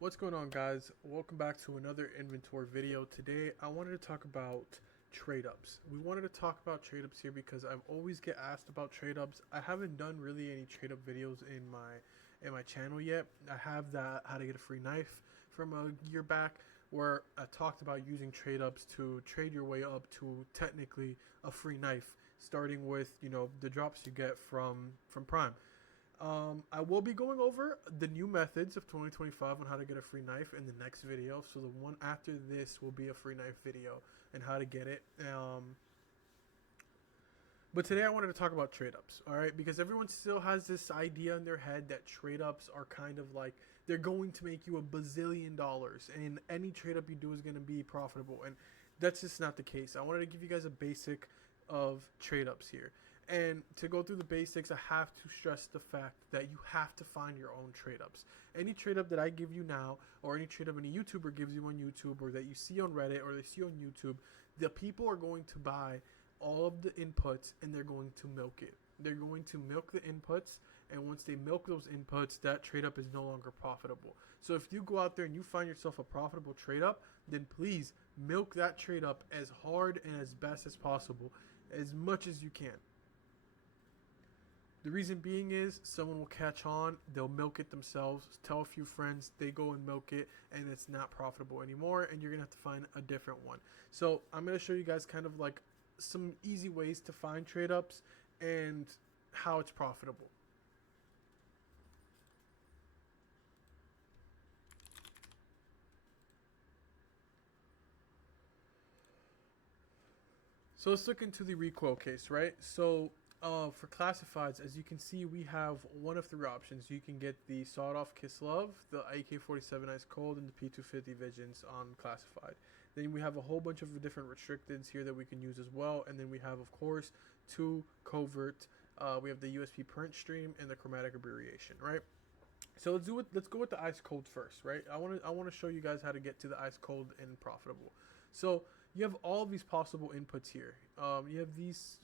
What's going on, guys? Welcome back to another inventory video. Today I wanted to talk about trade-ups. We wanted to talk about trade-ups here because I've always get asked about trade-ups. I haven't done really any trade-up videos in my channel yet. I have that how to get a free knife from a year back where I talked about using trade-ups to trade your way up to technically a free knife, starting with, the drops you get from Prime. I will be going over the new methods of 2025 on how to get a free knife in the next video. So the one after this will be a free knife video and how to get it. But today I wanted to talk about trade ups, all right? Because everyone still has this idea in their head that trade ups are kind of like they're going to make you a bazillion dollars and any trade up you do is going to be profitable. And that's just not the case. I wanted to give you guys a basic of trade ups here. And to go through the basics, I have to stress the fact that you have to find your own trade ups. Any trade up that I give you now, or any trade up any YouTuber gives you on YouTube, or that you see on Reddit, or they see on YouTube, the people are going to buy all of the inputs and they're going to milk it. They're going to milk the inputs, and once they milk those inputs, that trade up is no longer profitable. So if you go out there and you find yourself a profitable trade up, then please milk that trade up as hard and as best as possible, as much as you can. The reason being is someone will catch on, they'll milk it themselves, tell a few friends, they go and milk it, and it's not profitable anymore, and you're going to have to find a different one. So I'm going to show you guys kind of like some easy ways to find trade ups and how it's profitable. So let's look into the recoil case, right? So for classifieds, as you can see, we have one of three options. You can get the sawed-off Kislev, the AK-47 Ice Cold, and the P250 Visions on classified. Then we have a whole bunch of different restricteds here that we can use as well. And then we have, of course, two covert. We have the USP print stream and the chromatic aberration, right? So let's go with the ice cold first, right? I want to show you guys how to get to the ice cold and profitable. So you have all of these possible inputs here. You have these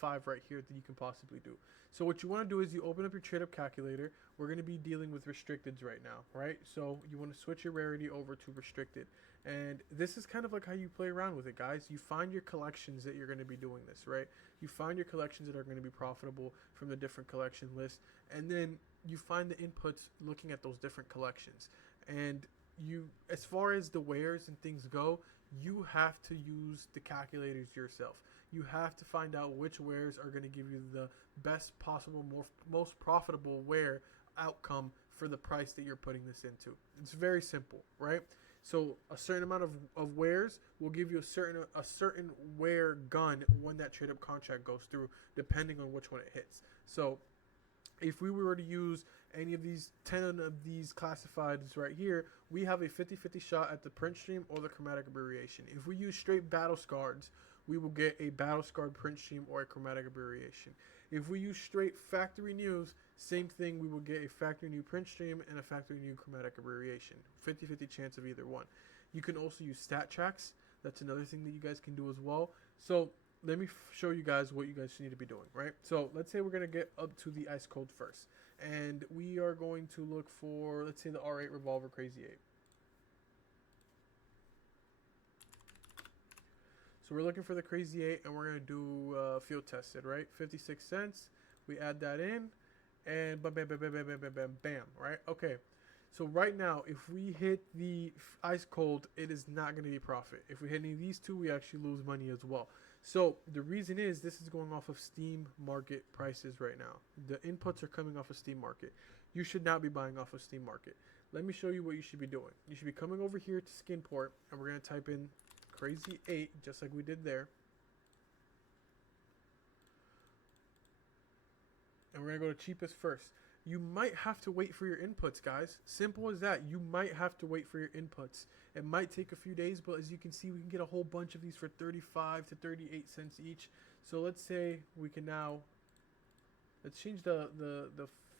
5 right here that you can possibly do. So what you want to do is you open up your trade up calculator. We're going to be dealing with restricteds right now, right? So you want to switch your rarity over to restricted. And this is kind of like how you play around with it, guys. You find your collections that you're going to be doing this, right? You find your collections that are going to be profitable from the different collection lists, and then you find the inputs looking at those different collections. And you, as far as the wares and things go, you have to use the calculators yourself. You have to find out which wares are going to give you the best possible, most profitable ware outcome for the price that you're putting this into. It's very simple, right? So a certain amount of wares will give you a certain ware gun when that trade up contract goes through, depending on which one it hits. So if we were to use any of these 10 of these classifieds right here, we have a 50-50 shot at the print stream or the chromatic aberration. If we use straight battle scarred, we will get a battle scarred print stream or a chromatic aberration. If we use straight factory news, same thing, we will get a factory new print stream and a factory new chromatic aberration. 50-50 chance of either one. You can also use stat tracks. That's another thing that you guys can do as well. So let me show you guys what you guys need to be doing, right? So let's say we're going to get up to the ice cold first. And we are going to look for, let's say, the R8 Revolver Crazy 8. So we're looking for the Crazy 8, and we're going to do field tested, right? 56 cents. We add that in, and bam, bam, bam, bam, bam, bam, bam, bam, bam, right? Okay. So right now, if we hit the ice cold, it is not going to be profit. If we hit any of these two, we actually lose money as well. So the reason is this is going off of Steam market prices right now. The inputs are coming off of Steam market. You should not be buying off of Steam market. Let me show you what you should be doing. You should be coming over here to Skinport, and we're going to type in Crazy 8, just like we did there. And we're going to go to cheapest first. You might have to wait for your inputs, guys. Simple as that. You might have to wait for your inputs. It might take a few days, but as you can see, we can get a whole bunch of these for 35 to 38 cents each. So let's say we can now, let's change the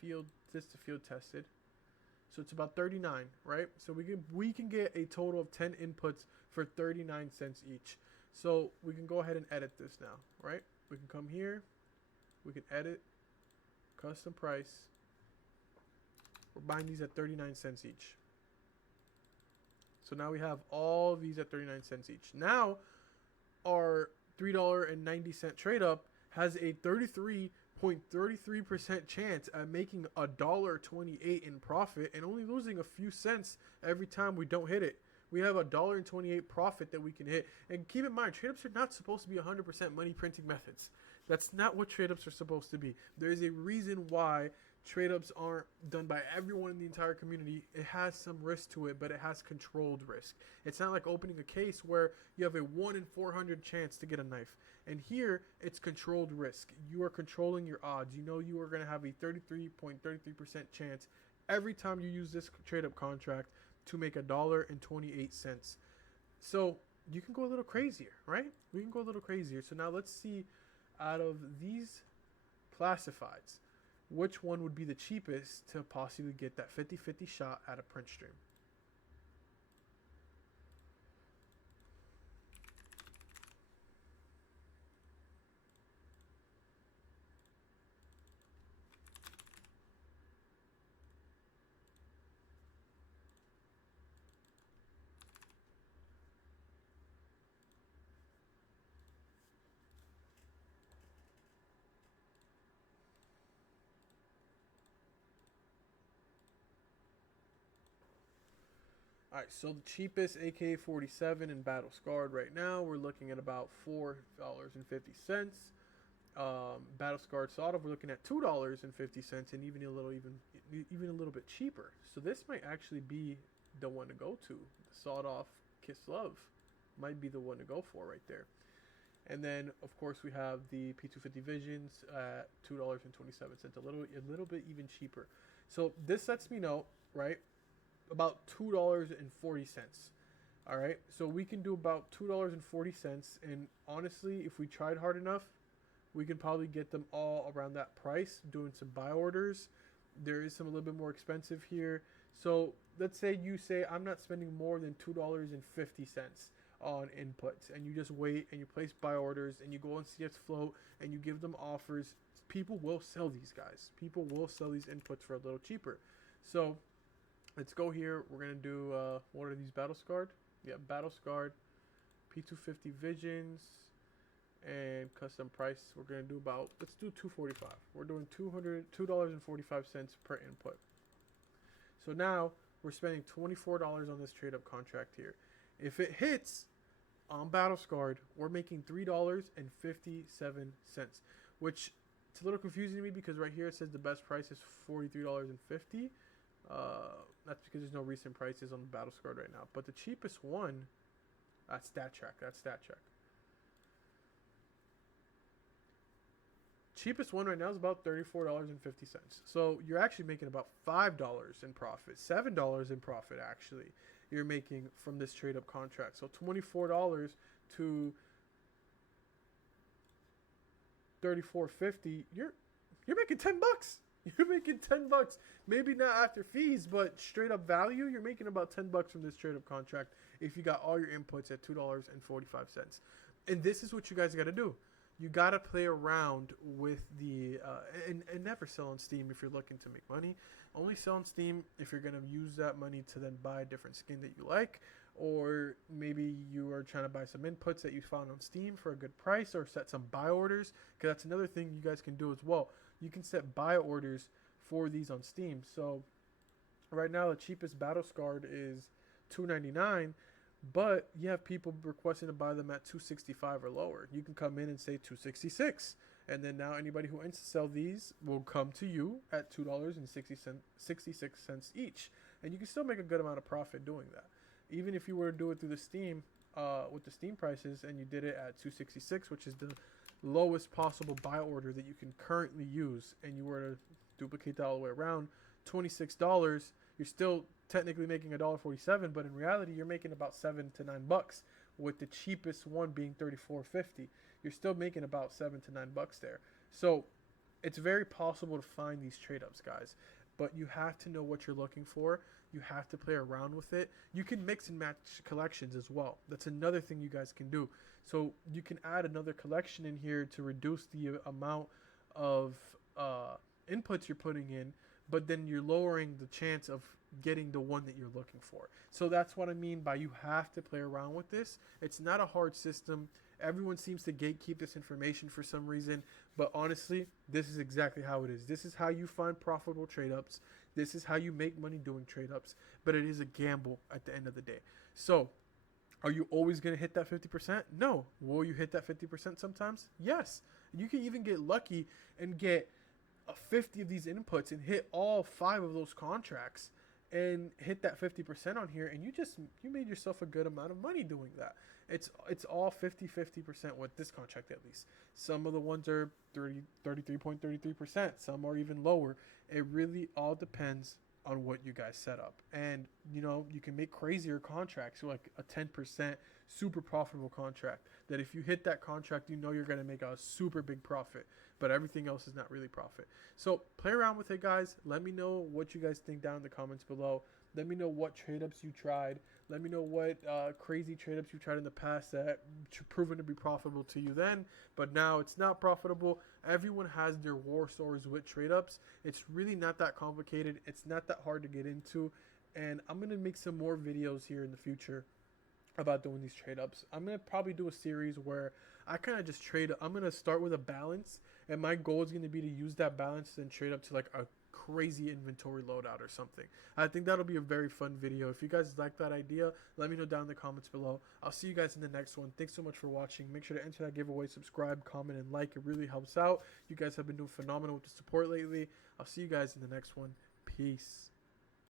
field, this to field tested. So it's about 39, right? So we can get a total of 10 inputs for 39 cents each. So we can go ahead and edit this now, right? We can come here, we can edit, custom price. We're buying these at 39 cents each. So now we have all these at 39 cents each. Now our $3.90 trade up has a 33.33% chance at making $1.28 in profit and only losing a few cents every time we don't hit it. We have $1.28 profit that we can hit. And keep in mind, trade ups are not supposed to be 100% money printing methods. That's not what trade ups are supposed to be. There's a reason why trade ups aren't done by everyone in the entire community. It has some risk to it, but it has controlled risk. It's not like opening a case where you have a 1 in 400 chance to get a knife. And here, it's controlled risk. You are controlling your odds. You know you are going to have a 33.33% chance every time you use this trade up contract to make $1.28. So you can go a little crazier, right? We can go a little crazier. So now let's see, out of these classifieds, which one would be the cheapest to possibly get that 50-50 shot at a print stream. Alright, so the cheapest AK-47 in Battle Scarred right now, we're looking at about $4.50. Battle Scarred Sawed-Off, we're looking at $2.50, and even a little bit cheaper. So this might actually be the one to go to. The Sawed-Off Kiss Love might be the one to go for right there. And then, of course, we have the P250 Visions at $2.27, a little bit even cheaper. So this lets me know, right, about $2.40. All right, so we can do about $2.40, and honestly, if we tried hard enough, we could probably get them all around that price. Doing some buy orders, there is some a little bit more expensive here. So let's say you say I'm not spending more than $2.50 on inputs, and you just wait and you place buy orders and you go on CS Float and you give them offers. People will sell these guys. People will sell these inputs for a little cheaper. So let's go here. We're gonna do what are these, Battle Scarred? Yeah, Battle Scarred, P250 Visions, and custom price. We're gonna do about, let's do $2.45. We're doing $2.45 per input. So now we're spending $24 on this trade up contract here. If it hits on Battle Scarred, we're making $3.57, which it's a little confusing to me because right here it says the best price is $43.50. That's because there's no recent prices on the Battle Scarred right now. But the cheapest one, that's StatTrack. Cheapest one right now is about $34.50. So you're actually making about $5 in profit, $7 in profit actually. You're making from this trade up contract. So $24 to $34.50. You're making $10. You're making $10. Maybe not after fees, but straight up value, you're making about $10 from this trade up contract if you got all your inputs at $2.45. And this is what you guys got to do. You got to play around with the and never sell on Steam if you're looking to make money. Only sell on Steam if you're going to use that money to then buy a different skin that you like, or maybe you are trying to buy some inputs that you found on Steam for a good price, or set some buy orders, because that's another thing you guys can do as well. You can set buy orders for these on Steam. So right now the cheapest Battle Scarred is $2.99, but you have people requesting to buy them at $2.65 or lower. You can come in and say $2.66, and then now anybody who wants to sell these will come to you at $2.66 each, and you can still make a good amount of profit doing that. Even if you were to do it through the Steam, with the Steam prices, and you did it at $2.66, which is the lowest possible buy order that you can currently use, and you were to duplicate that all the way around, $26, you're still technically making $1.47, but in reality you're making about $7 to $9, with the cheapest one being $34.50. You're still making about $7 to $9 there. So it's very possible to find these trade ups, guys, but you have to know what you're looking for. You have to play around with it. You can mix and match collections as well. That's another thing you guys can do. So you can add another collection in here to reduce the amount of inputs you're putting in, but then you're lowering the chance of getting the one that you're looking for. So that's what I mean by you have to play around with this. It's not a hard system. Everyone seems to gatekeep this information for some reason, but honestly, this is exactly how it is. This is how you find profitable trade ups. This is how you make money doing trade ups, but it is a gamble at the end of the day. So, are you always going to hit that 50%? No. Will you hit that 50% sometimes? Yes. You can even get lucky and get 50 of these inputs and hit all 5 of those contracts and hit that 50% on here, and you made yourself a good amount of money doing that. It's all 50% with this contract, at least. Some of the ones are 33.33%. Some are even lower. It really all depends on what you guys set up. And you can make crazier contracts, like a 10% super profitable contract, that if you hit that contract, you're going to make a super big profit, but everything else is not really profit. So play around with it, guys. Let me know what you guys think down in the comments below. Let me know what trade ups you tried. Let me know what crazy trade ups you tried in the past that proven to be profitable to you then, but now it's not profitable. Everyone has their war stories with trade ups. It's really not that complicated. It's not that hard to get into. And I'm going to make some more videos here in the future about doing these trade ups. I'm going to probably do a series where I kind of just trade. I'm going to start with a balance, and my goal is going to be to use that balance and trade up to like a crazy inventory loadout or something. I think that'll be a very fun video. If you guys like that idea, let me know down in the comments below. I'll see you guys in the next one. Thanks so much for watching. Make sure to enter that giveaway, subscribe, comment, and like. It really helps out. You guys have been doing phenomenal with the support lately. I'll see you guys in the next one. Peace.